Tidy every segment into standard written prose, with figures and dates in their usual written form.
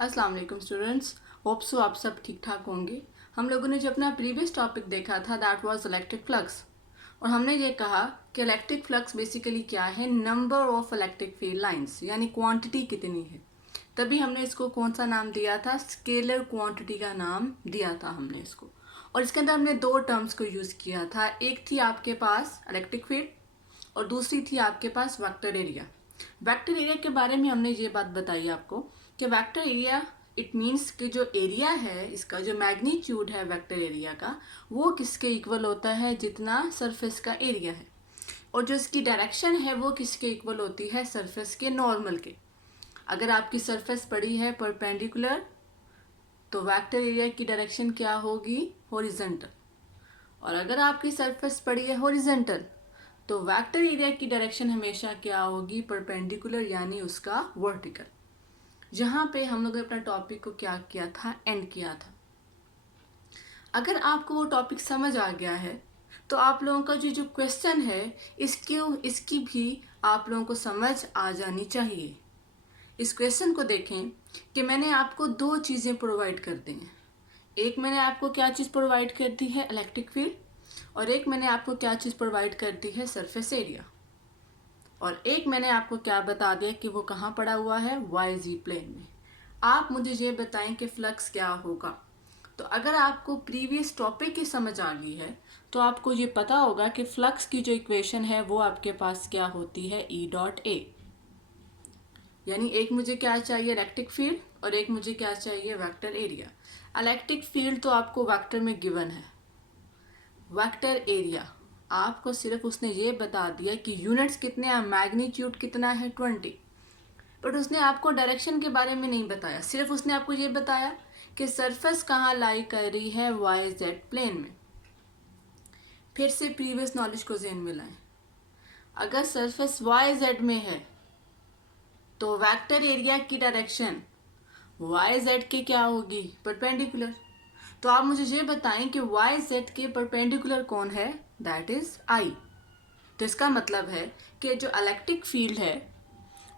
अस्सलाम वालेकुम students. Hope so आप सब ठीक ठाक होंगे। हम लोगों ने जो अपना प्रीवियस टॉपिक देखा था दैट वाज इलेक्ट्रिक फ्लक्स, और हमने ये कहा कि इलेक्ट्रिक फ्लक्स बेसिकली क्या है, number of electric field lines, यानी क्वांटिटी कितनी है। तभी हमने इसको कौन सा नाम दिया था, स्केलर क्वांटिटी का नाम दिया था हमने इसको। और इसके अंदर हमने दो टर्म्स को यूज़ किया था, एक थी आपके पास इलेक्ट्रिक फील्ड और दूसरी थी आपके पास वेक्टर एरिया। वेक्टर एरिया के बारे में हमने ये बात बताई आपको कि वेक्टर एरिया इट मीन्स कि जो एरिया है, इसका जो मैग्नीट्यूड है वेक्टर एरिया का, वो किसके इक्वल होता है, जितना सरफेस का एरिया है। और जो इसकी डायरेक्शन है वो किसके इक्वल होती है, सरफेस के नॉर्मल के। अगर आपकी सरफेस पड़ी है परपेंडिकुलर तो वेक्टर एरिया की डायरेक्शन क्या होगी, हॉरिजॉन्टल। और अगर आपकी सरफेस पड़ी है हॉरिजॉन्टल तो वेक्टर एरिया की डायरेक्शन हमेशा क्या होगी, परपेंडिकुलर, यानी उसका वर्टिकल। जहाँ पे हम लोग ने अपना टॉपिक को क्या किया था, एंड किया था। अगर आपको वो टॉपिक समझ आ गया है तो आप लोगों का जो क्वेश्चन है इसकी भी आप लोगों को समझ आ जानी चाहिए। इस क्वेश्चन को देखें कि मैंने आपको दो चीज़ें प्रोवाइड कर दी हैं। एक मैंने आपको क्या चीज़ प्रोवाइड कर दी है, इलेक्ट्रिक फील्ड, और एक मैंने आपको क्या चीज़ प्रोवाइड कर दी है, सरफेस एरिया। और एक मैंने आपको क्या बता दिया कि वो कहाँ पड़ा हुआ है, वाई प्लेन में। आप मुझे ये बताएं कि फ्लक्स क्या होगा। तो अगर आपको प्रीवियस टॉपिक ही समझ आ गई है तो आपको ये पता होगा कि फ्लक्स की जो इक्वेशन है वो आपके पास क्या होती है, ई डॉट ए। यानी एक मुझे क्या चाहिए, इलेक्ट्रिक फील्ड, और एक मुझे क्या चाहिए, वेक्टर एरिया। इलेक्ट्रिक फील्ड तो आपको वेक्टर में गिवन है। वेक्टर एरिया आपको सिर्फ उसने ये बता दिया कि यूनिट्स कितने हैं, मैग्नीट्यूड कितना है, 20। बट उसने आपको डायरेक्शन के बारे में नहीं बताया, सिर्फ उसने आपको ये बताया कि सरफेस कहाँ लाई कर रही है, वाई जेड प्लेन में। फिर से प्रीवियस नॉलेज को ज़हन में लाएं। अगर सरफेस वाई जेड में है तो वेक्टर एरिया की डायरेक्शन वाई जेड के क्या होगी, परपेंडिकुलर। तो आप मुझे ये बताएं कि वाई जेड के परपेंडिकुलर कौन है, दैट इज आई। तो इसका मतलब है कि जो इलेक्ट्रिक फील्ड है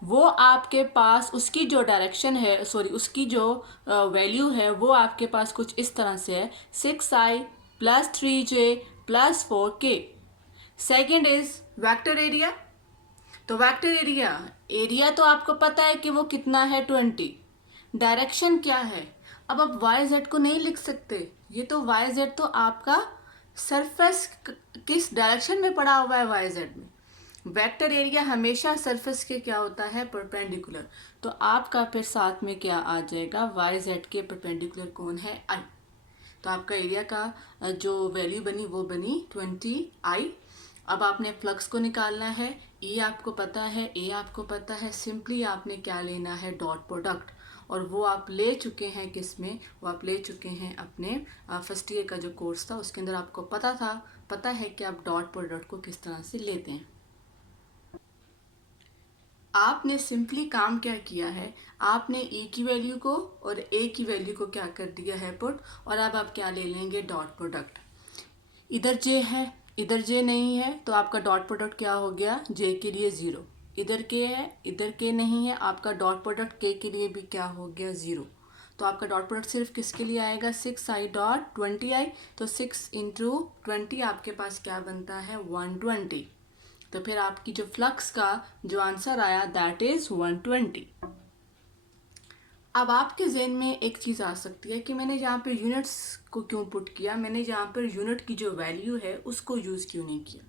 वो आपके पास, उसकी जो डायरेक्शन है, सॉरी उसकी जो वैल्यू है वो आपके पास कुछ इस तरह से है, 6i plus 3j plus 4k। Second is vector area. तो वेक्टर एरिया, एरिया तो आपको पता है कि वो कितना है, 20। डायरेक्शन क्या है, अब आप वाई जेड को नहीं लिख सकते, ये तो वाई जेड तो आपका सरफेस किस डायरेक्शन में पड़ा हुआ है, वाई जेड में। वेक्टर एरिया हमेशा सरफेस के क्या होता है, परपेंडिकुलर। तो आपका फिर साथ में क्या आ जाएगा, वाई जेड के परपेंडिकुलर कौन है, आई। तो आपका एरिया का जो वैल्यू बनी वो बनी 20i। अब आपने फ्लक्स को निकालना है, ई आपको पता है, ए आपको पता है, सिंपली आपने क्या लेना है, डॉट प्रोडक्ट। और वो आप ले चुके हैं किस में, वो आप ले चुके हैं अपने फर्स्ट ईयर का जो कोर्स था उसके अंदर आपको पता है कि आप डॉट प्रोडक्ट को किस तरह से लेते हैं। आपने सिंपली काम क्या किया है, आपने ई की वैल्यू को और ए की वैल्यू को क्या कर दिया है, पुट, और अब आप क्या ले लेंगे, डॉट प्रोडक्ट। इधर जे है, इधर जे नहीं है, तो आपका डॉट प्रोडक्ट क्या हो गया, जे के लिए 0। इधर के है, इधर के नहीं है, आपका डॉट प्रोडक्ट के लिए भी क्या हो गया, 0। तो आपका डॉट प्रोडक्ट सिर्फ किसके लिए आएगा, 6i डॉट 20i। तो 6 इंटू 20 आपके पास क्या बनता है, 120। तो फिर आपकी जो फ्लक्स का जो आंसर आया दैट इज 120। अब आपके जहन में एक चीज़ आ सकती है कि मैंने यहाँ पे यूनिट्स को क्यों पुट किया, मैंने यहाँ पर यूनिट की जो वैल्यू है उसको यूज़ क्यों नहीं किया।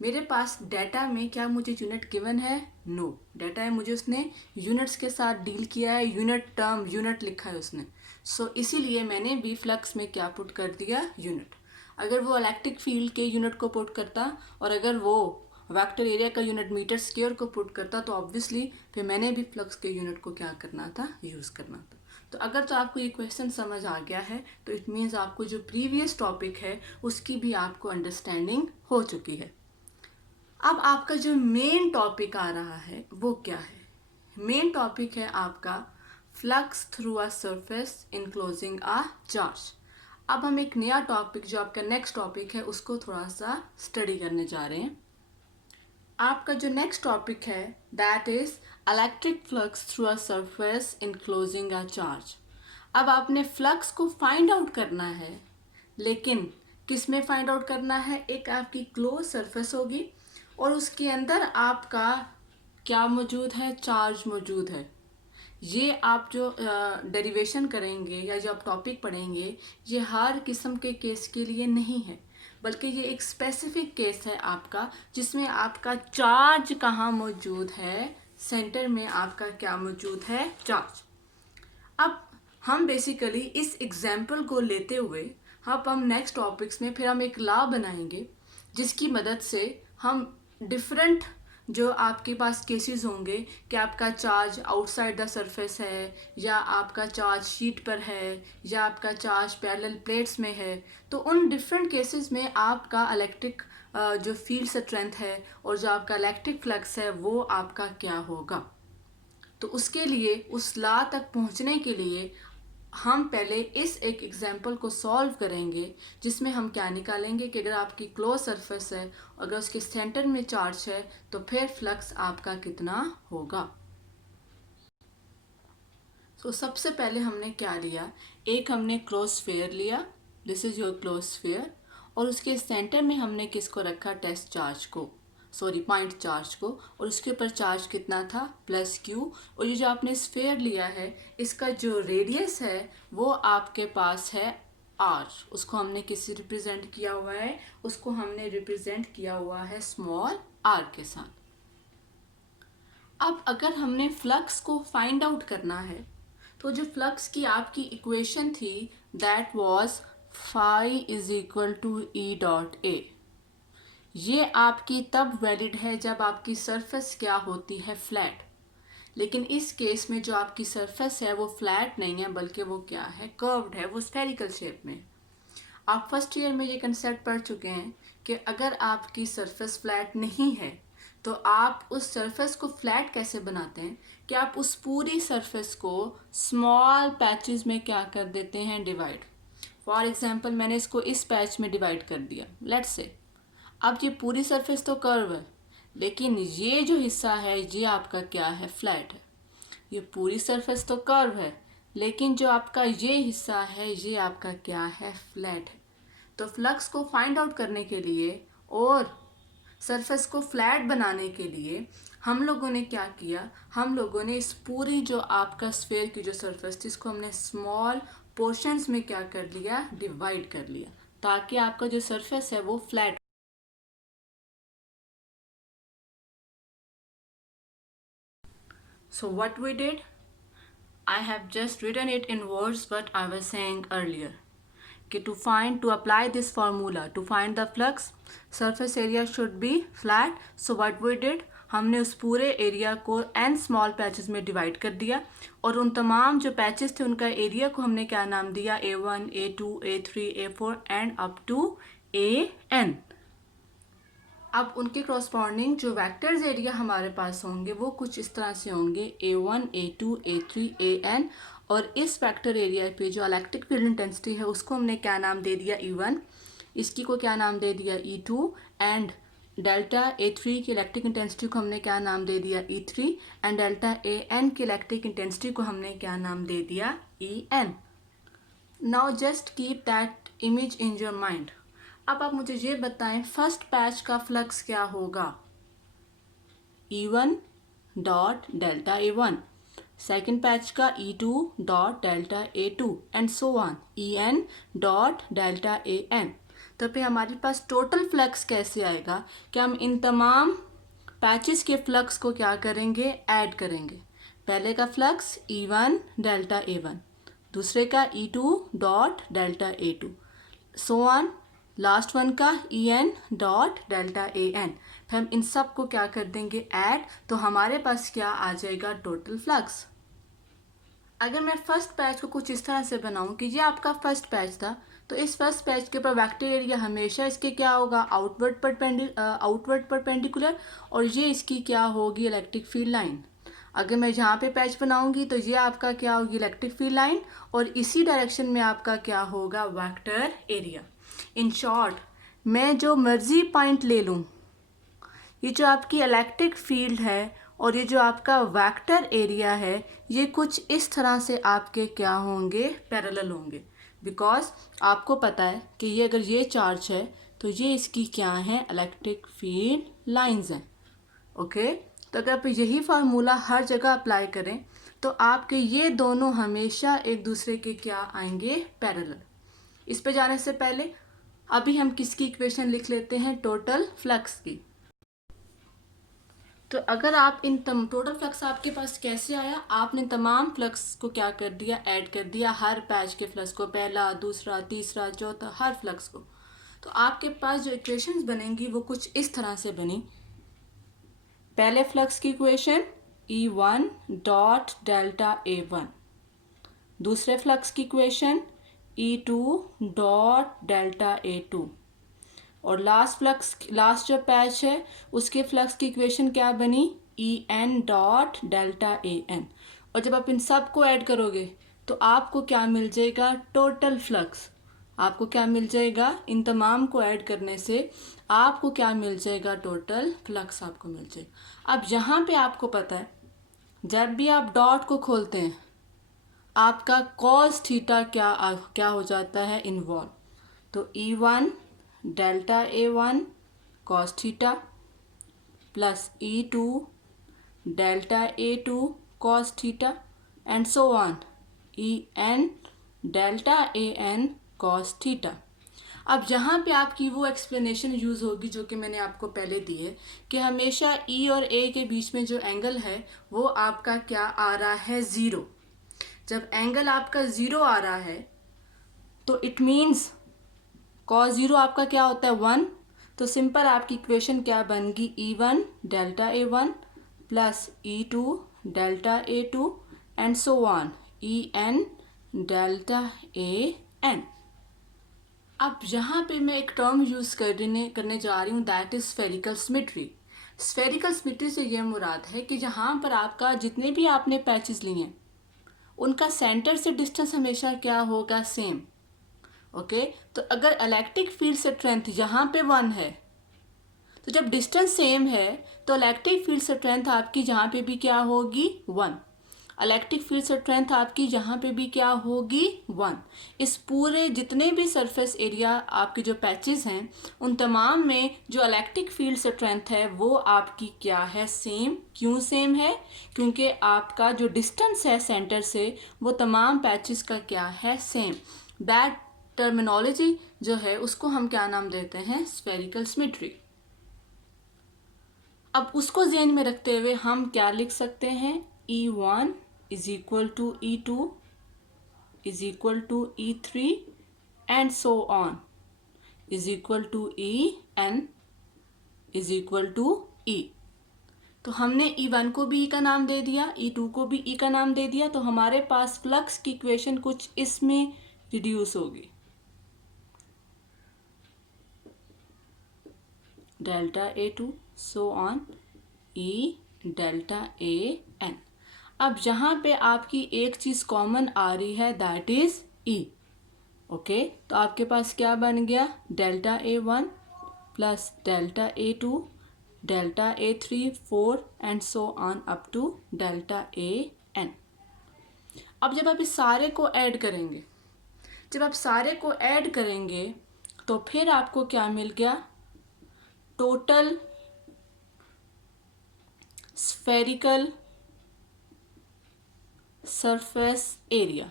मेरे पास डाटा में क्या मुझे यूनिट गिवन है, नो। डाटा है मुझे उसने यूनिट्स के साथ डील किया है, यूनिट टर्म यूनिट लिखा है उसने। सो इसीलिए मैंने बी फ्लक्स में क्या पुट कर दिया, यूनिट। अगर वो इलेक्ट्रिक फील्ड के यूनिट को पुट करता और अगर वो वेक्टर एरिया का यूनिट मीटर स्क्वायर को पुट करता तो ऑब्वियसली फिर मैंने भी फ्लक्स के यूनिट को क्या करना था, यूज़ करना था। तो अगर तो आपको ये क्वेश्चन समझ आ गया है तो इट मीन्स आपको जो प्रीवियस टॉपिक है उसकी भी आपको अंडरस्टैंडिंग हो चुकी है। अब आपका जो मेन टॉपिक आ रहा है वो क्या है, मेन टॉपिक है आपका flux through a surface enclosing a charge. अब हम एक नया टॉपिक जो आपका नेक्स्ट टॉपिक है उसको थोड़ा सा स्टडी करने जा रहे हैं। आपका जो नेक्स्ट टॉपिक है that is electric flux through a surface enclosing a charge. अब आपने फ्लक्स को फाइंड आउट करना है, लेकिन किस में फाइंड आउट करना है? एक आपकी क्लोज सरफेस होगी और उसके अंदर आपका क्या मौजूद है? चार्ज मौजूद है। ये आप जो डेरिवेशन करेंगे या जो आप टॉपिक पढ़ेंगे, ये हर किस्म के केस के लिए नहीं है, बल्कि ये एक स्पेसिफिक केस है आपका, जिसमें आपका चार्ज कहाँ मौजूद है, सेंटर में आपका क्या मौजूद है? चार्ज। अब हम बेसिकली इस एग्जाम्पल को लेते हुए हम नेक्स्ट टॉपिक्स में फिर हम एक लॉ बनाएंगे, जिसकी मदद से हम डिफरेंट जो आपके पास केसेस होंगे कि आपका चार्ज आउटसाइड द सरफेस है, या आपका चार्ज शीट पर है, या आपका चार्ज पैरेलल प्लेट्स में है, तो उन डिफरेंट केसेस में आपका इलेक्ट्रिक जो फील्ड स्ट्रेंथ है और जो आपका इलेक्ट्रिक फ्लक्स है वो आपका क्या होगा। तो उसके लिए, उस लॉ तक पहुंचने के लिए हम पहले इस एक एग्जाम्पल को सॉल्व करेंगे, जिसमें हम क्या निकालेंगे कि अगर आपकी क्लोज सरफेस है, अगर उसके सेंटर में चार्ज है, तो फिर फ्लक्स आपका कितना होगा। तो सबसे पहले हमने क्या लिया? एक हमने क्लोज स्फीयर लिया, this is your close sphere, और उसके सेंटर में हमने किसको रखा? टेस्ट चार्ज को, सॉरी पॉइंट चार्ज को, और उसके ऊपर चार्ज कितना था? Plus Q. और ये जो आपने स्फीयर लिया है, इसका जो रेडियस है वो आपके पास है आर। उसको हमने किसी रिप्रेजेंट किया हुआ है? उसको हमने रिप्रेजेंट किया हुआ है स्मॉल आर के साथ। अब अगर हमने फ्लक्स को फाइंड आउट करना है, तो जो फ्लक्स की आपकी इक्वेशन थी that was phi is equal to E dot A. ये आपकी तब वैलिड है जब आपकी सरफेस क्या होती है? फ्लैट। लेकिन इस केस में जो आपकी सरफेस है वो फ्लैट नहीं है, बल्कि वो क्या है? कर्व्ड है, वो स्फेरिकल शेप में। आप फर्स्ट ईयर में ये कंसेप्ट पढ़ चुके हैं कि अगर आपकी सरफेस फ्लैट नहीं है तो आप उस सरफेस को फ्लैट कैसे बनाते हैं कि आप उस पूरी सरफेस को स्मॉल पैचेस में क्या कर देते हैं? डिवाइड। फॉर एग्जांपल मैंने इसको इस पैच में डिवाइड कर दिया, लेट्स से। अब ये पूरी सरफेस तो कर्व है, लेकिन ये जो हिस्सा है ये आपका क्या है? फ्लैट है। ये पूरी सरफेस तो कर्व है, लेकिन जो आपका ये हिस्सा है ये आपका क्या है? फ्लैट है। तो फ्लक्स को फाइंड आउट करने के लिए और सरफेस को फ्लैट बनाने के लिए हम लोगों ने क्या किया? हम लोगों ने इस पूरी जो आपका स्फीयर की जो सरफेस थी, इसको हमने स्मॉल पोर्शंस में क्या कर लिया? डिवाइड कर लिया, ताकि आपका जो सरफेस है वो flat. So what we did? I have just written it in words what I was saying earlier. कि to apply this formula to find the flux, surface area should be flat. So what we did, हमने उस पूरे area को n small patches में divide कर दिया, और उन तमाम जो पैचेस थे उनका एरिया को हमने क्या नाम दिया? A1, A2, A3, A4 and up to AN। अब उनके कॉरस्पॉन्डिंग जो वेक्टर्स एरिया हमारे पास होंगे वो कुछ इस तरह से होंगे A1, A2, A3, AN। और इस वेक्टर एरिया पे जो इलेक्ट्रिक फील्ड इंटेंसिटी है उसको हमने क्या नाम दे दिया? E1। इसकी को क्या नाम दे दिया? E2। एंड डेल्टा A3 की इलेक्ट्रिक इंटेंसिटी को हमने क्या नाम दे दिया? E3। एंड डेल्टा AN की इलेक्ट्रिक इंटेंसिटी को हमने क्या नाम दे दिया? EN। Now just keep that image in your mind. अब आप मुझे ये बताएं, फर्स्ट पैच का फ्लक्स क्या होगा? E1 dot delta A1, second patch का E2 dot delta A2 and so on, EN dot delta AN। तो फिर हमारे पास टोटल फ्लक्स कैसे आएगा कि हम इन तमाम पैचेस के फ्लक्स को क्या करेंगे? ऐड करेंगे। पहले का फ्लक्स E1 डेल्टा A1, दूसरे का E2 dot delta A2, so on, last one का EN डॉट डेल्टा AN। फिर हम इन सब को क्या कर देंगे? ऐड। तो हमारे पास क्या आ जाएगा? Total flux. अगर मैं फर्स्ट पैच को कुछ इस तरह से बनाऊं कि ये आपका फर्स्ट पैच था, तो इस फर्स्ट पैच के ऊपर वेक्टर एरिया हमेशा इसके क्या होगा? आउटवर्ड परपेंडिकुलर, और ये इसकी क्या होगी? Electric field line. अगर मैं यहाँ पे पैच बनाऊंगी तो ये आपका क्या होगी? इलेक्ट्रिक फील्ड लाइन, और इसी डायरेक्शन में आपका क्या होगा? Vector area. इन शॉर्ट, मैं जो मर्जी पॉइंट ले लूँ, ये जो आपकी इलेक्ट्रिक फील्ड है और ये जो आपका वेक्टर एरिया है, ये कुछ इस तरह से आपके क्या होंगे, पैरेलल होंगे। बिकॉज आपको पता है कि ये अगर ये चार्ज है तो ये इसकी क्या है, इलेक्ट्रिक फील्ड लाइंस हैं। ओके, तो अगर आप यही फार्मूला हर जगह अप्लाई करें तो आपके ये दोनों हमेशा एक दूसरे के क्या आएंगे, पैरेलल। इस पे जाने से पहले अभी हम किसकी इक्वेशन लिख लेते हैं, टोटल फ्लक्स की। तो अगर आप टोटल फ्लक्स आपके पास कैसे आया, आपने तमाम फ्लक्स को क्या कर दिया, ऐड कर दिया, हर पैच के फ्लक्स को, पहला दूसरा तीसरा चौथा हर फ्लक्स को। तो आपके पास जो इक्वेशंस बनेंगी वो कुछ इस तरह से बनी। पहले फ्लक्स की equation E1 dot delta A1, दूसरे फ्लक्स की equation E2 dot delta A2, और लास्ट जो पैच है उसके फ्लक्स की इक्वेशन क्या बनी, En डॉट डेल्टा AN। और जब आप इन सब को ऐड करोगे तो आपको क्या मिल जाएगा, टोटल फ्लक्स। आपको क्या मिल जाएगा, इन तमाम को ऐड करने से आपको क्या मिल जाएगा, टोटल फ्लक्स आपको मिल जाएगा। अब यहाँ पे आपको पता है जब भी आप डॉट को खोलते हैं आपका कॉस थीटा क्या हो जाता है, इन्वॉल्व। तो E1 delta A1 cos theta plus E2 delta A2 cos theta and so on En delta AN cos theta. अब यहाँ पे आपकी वो एक्सप्लेनेशन यूज़ होगी जो कि मैंने आपको पहले दी है कि हमेशा E और A के बीच में जो एंगल है वो आपका क्या आ रहा है, ज़ीरो। जब एंगल आपका ज़ीरो आ रहा है तो इट मीन्स कॉस ज़ीरो आपका क्या होता है, 1। तो सिंपल आपकी इक्वेशन क्या बन गई, E1 delta A1 plus E2 delta A2 and so on En delta AN। अब यहाँ पे मैं एक टर्म यूज़ करने जा रही हूँ, that is spherical symmetry. Spherical symmetry से ये मुराद है कि जहाँ पर आपका जितने भी आपने पैचेस लिए हैं उनका सेंटर से डिस्टेंस हमेशा क्या होगा, सेम। ओके, तो अगर इलेक्ट्रिक फील्ड स्ट्रेंथ यहाँ पे 1 है तो जब डिस्टेंस सेम है तो इलेक्ट्रिक फील्ड स्ट्रेंथ आपकी जहाँ पे भी क्या होगी, 1। इलेक्ट्रिक फील्ड स्ट्रेंथ आपकी यहाँ पे भी क्या होगी, 1। इस पूरे जितने भी सरफेस एरिया आपके जो पैचेस हैं उन तमाम में जो इलेक्ट्रिक फील्ड स्ट्रेंथ है वो आपकी क्या है, सेम। क्यों सेम है, क्योंकि आपका जो डिस्टेंस है सेंटर से वो तमाम पैचेस का क्या है, सेम। दैट टर्मिनोलॉजी जो है उसको हम क्या नाम देते हैं, स्फेरिकल सिमेट्री। अब उसको ज़हन में रखते हुए हम क्या लिख सकते हैं, E1 is equal to E2 is equal to E3 and so on is equal to En is equal to E। तो हमने E1 को भी E का नाम दे दिया, E2 को भी E का नाम दे दिया, तो हमारे पास फ्लक्स की इक्वेशन कुछ इसमें रिड्यूस होगी, delta A2 so on E delta AN। अब यहाँ पे आपकी एक चीज़ कॉमन आ रही है, दैट इज़ E। ओके, तो आपके पास क्या बन गया, delta A1 plus delta A2 delta A3 4 and so on up to delta AN। अब जब आप इस सारे को ऐड करेंगे, तो फिर आपको क्या मिल गया, टोटल स्फेरिकल सरफेस एरिया।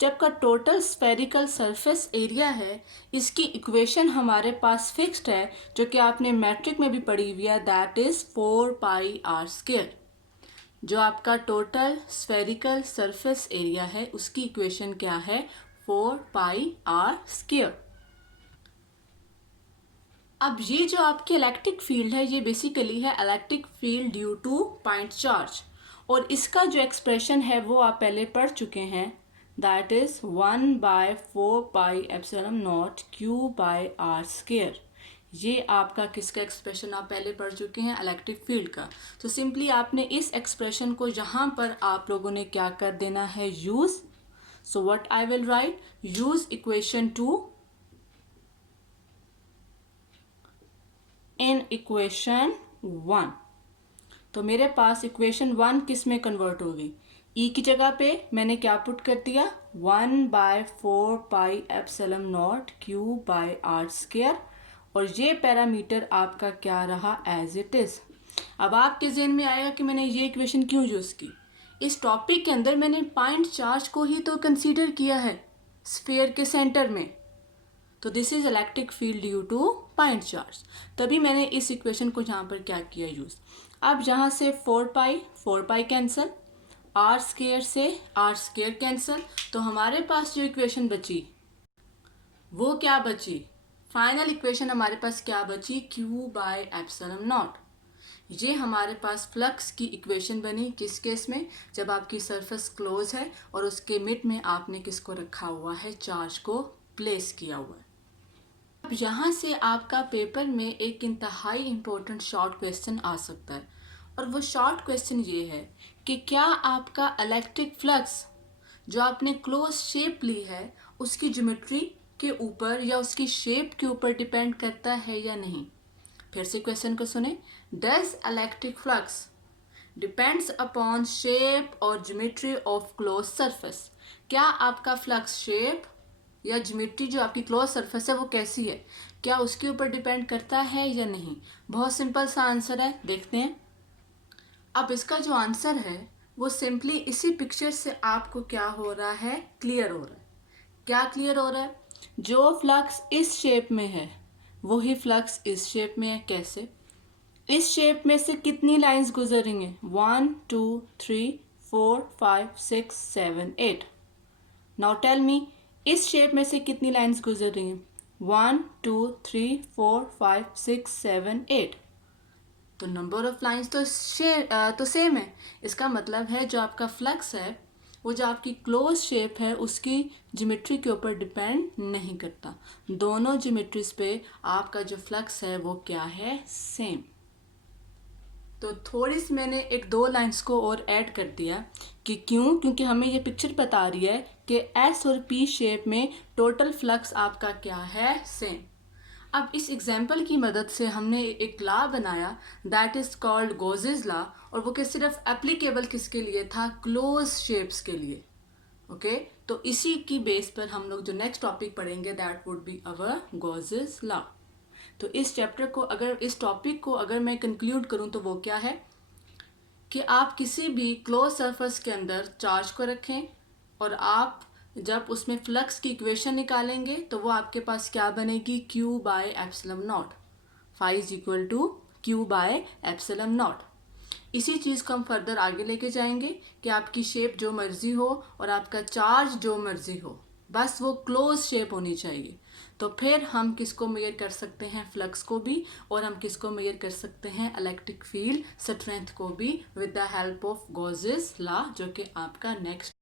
जब का टोटल स्फेरिकल सरफेस एरिया है, इसकी इक्वेशन हमारे पास फिक्स्ड है जो कि आपने मैट्रिक में भी पढ़ी हुई है, दैट इज़ 4πr²। जो आपका टोटल स्फेरिकल सरफेस एरिया है उसकी इक्वेशन क्या है, 4πr²। अब ये जो आपकी इलेक्ट्रिक फील्ड है ये बेसिकली है electric field due two point charge, और इसका जो एक्सप्रेशन है वो आप पहले पढ़ चुके हैं, दैट इज़ 1/4πε0 Q/r²। ये आपका किसका एक्सप्रेशन आप पहले पढ़ चुके हैं, इलेक्ट्रिक फील्ड का। तो सिंपली आपने इस एक्सप्रेशन को यहाँ पर आप लोगों ने क्या कर देना है, use. So what I will write, use equation 2 in equation 1। तो मेरे पास इक्वेशन 1 किस में कन्वर्ट हो गई? ई की जगह पे मैंने क्या पुट कर दिया? 1/4πε0 Q/r²। और ये पैरामीटर आपका क्या रहा? As it is. अब आपके ज़हन में आएगा कि मैंने ये इक्वेशन क्यों यूज़ की। इस टॉपिक के अंदर मैंने पॉइंट चार्ज को ही तो कंसीडर किया है स्फीयर के सेंटर में। तो this is electric field due two point charge. तभी मैंने इस इक्वेशन को यहाँ पर क्या किया यूज़। अब जहाँ से 4 पाई कैंसिल, r² से r² कैंसिल, तो हमारे पास जो इक्वेशन बची वो क्या बची? फाइनल इक्वेशन हमारे पास क्या बची? Q/ε0। ये हमारे पास फ्लक्स की इक्वेशन बनी। किस केस में? जब आपकी सरफेस क्लोज है और उसके मिड में आपने किसको रखा हुआ है? चार्ज को प्लेस किया हुआ है। अब यहाँ से आपका पेपर में एक इंतहाई इम्पोर्टेंट शॉर्ट क्वेश्चन आ सकता है, और वो शॉर्ट क्वेश्चन ये है कि क्या आपका इलेक्ट्रिक फ्लक्स जो आपने क्लोज शेप ली है उसकी ज्योमेट्री के ऊपर या उसकी शेप के ऊपर डिपेंड करता है या नहीं? फिर से क्वेश्चन को सुने। Does electric flux depends upon shape और ज्योमेट्री ऑफ क्लोज सरफेस? क्या आपका फ्लक्स शेप या ज्योमेट्री जो आपकी क्लोज सरफेस है वो कैसी है, क्या उसके ऊपर डिपेंड करता है या नहीं? बहुत सिंपल सा आंसर है, देखते हैं। अब इसका जो आंसर है वो सिंपली इसी पिक्चर से आपको क्या हो रहा है? क्लियर हो रहा है। क्या क्लियर हो रहा है? जो फ्लक्स इस शेप में है वही फ्लक्स इस शेप में है। कैसे? इस शेप में से कितनी लाइंस गुजरेंगे? 1 2 3 4 5 6 7 8। नाउ टेल मी, इस शेप में से कितनी लाइंस गुजर रही हैं? 1 2 3 4 5 6 7 8। तो नंबर ऑफ लाइंस तो सेम है। इसका मतलब है जो आपका फ्लक्स है वो जो आपकी क्लोज शेप है उसकी ज्योमेट्री के ऊपर डिपेंड नहीं करता। दोनों ज्योमेट्रीज पे आपका जो फ्लक्स है वो क्या है? सेम। तो थोड़ी सी मैंने एक दो लाइंस को और ऐड कर दिया कि क्यों? क्योंकि हमें ये पिक्चर बता रही है कि एस और पी शेप में टोटल फ्लक्स आपका क्या है? सेम। अब इस एग्जाम्पल की मदद से हमने एक लॉ बनाया that is called Gauss's law, और वो कि सिर्फ एप्लीकेबल किसके लिए था? क्लोज शेप्स के लिए। ओके तो इसी की बेस पर हम लोग जो नेक्स्ट टॉपिक पढ़ेंगे that would be our Gauss's law. तो इस चैप्टर को इस टॉपिक को अगर मैं कंक्लूड करूं तो वो क्या है कि आप किसी भी क्लोज सरफेस के अंदर चार्ज को रखें और आप जब उसमें फ्लक्स की इक्वेशन निकालेंगे तो वो आपके पास क्या बनेगी? Q/ε0। Phi is equal to Q/ε0। इसी चीज़ को हम फर्दर आगे लेके जाएंगे कि आपकी शेप जो मर्जी हो और आपका चार्ज जो मर्जी हो, बस वो क्लोज शेप होनी चाहिए। तो फिर हम किसको मेजर कर सकते हैं? फ्लक्स को भी, और हम किसको मेजर कर सकते हैं? इलेक्ट्रिक फील्ड स्ट्रेंथ को भी, with the help of Gauss's law, जो कि आपका नेक्स्ट